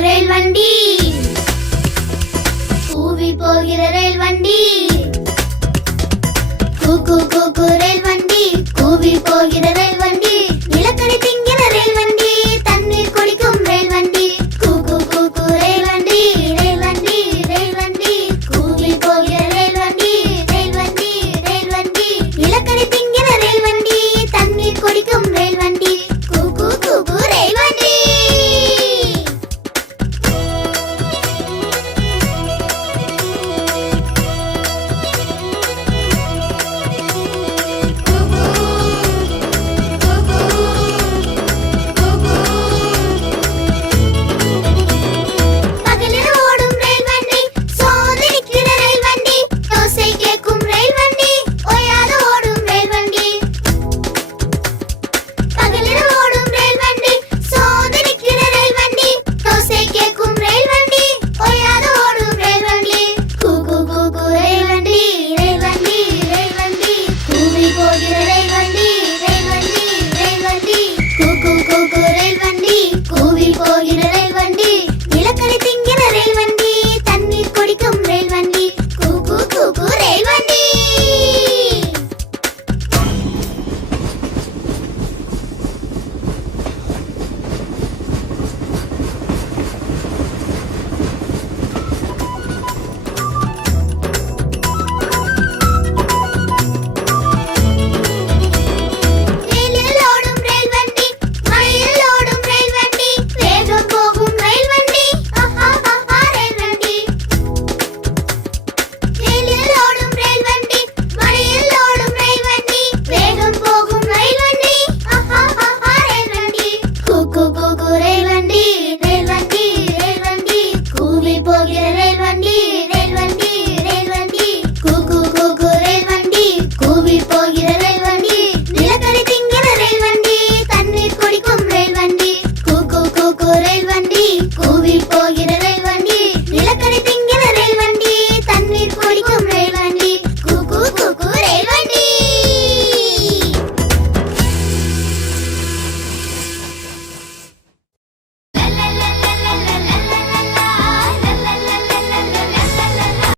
ரயில் வண்டி. கூவி போகிற ரயில் வண்டி. கூ கூ கூ ரயில் நன்றி கோவில் போகிற